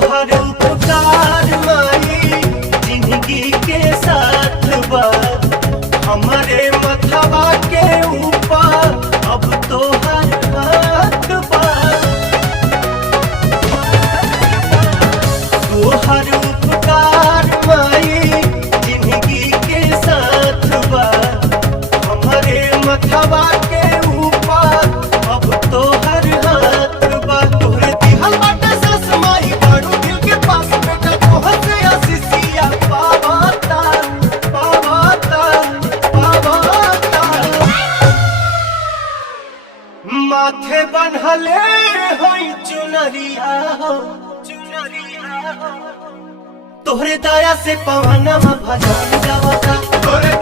तोहर उपकार माई जिंदगी के साथ बा हमारे मथवा के ऊपर अब तोहर हाथ बा तोहर उपकार माई जिंदगी के साथ बा हमारे मथवा के ऊपर अब तोहर हाथ बा तोहरे दिहल बाटे सस माई बाड़ू दिल के पास बेटा तोहर से आशीषिया पावाता पावाता पावाता माथे बन्हले होई चुनरिया हो चुनरिया हो तोहरे दया से पवनमा भजन गावता तोहरे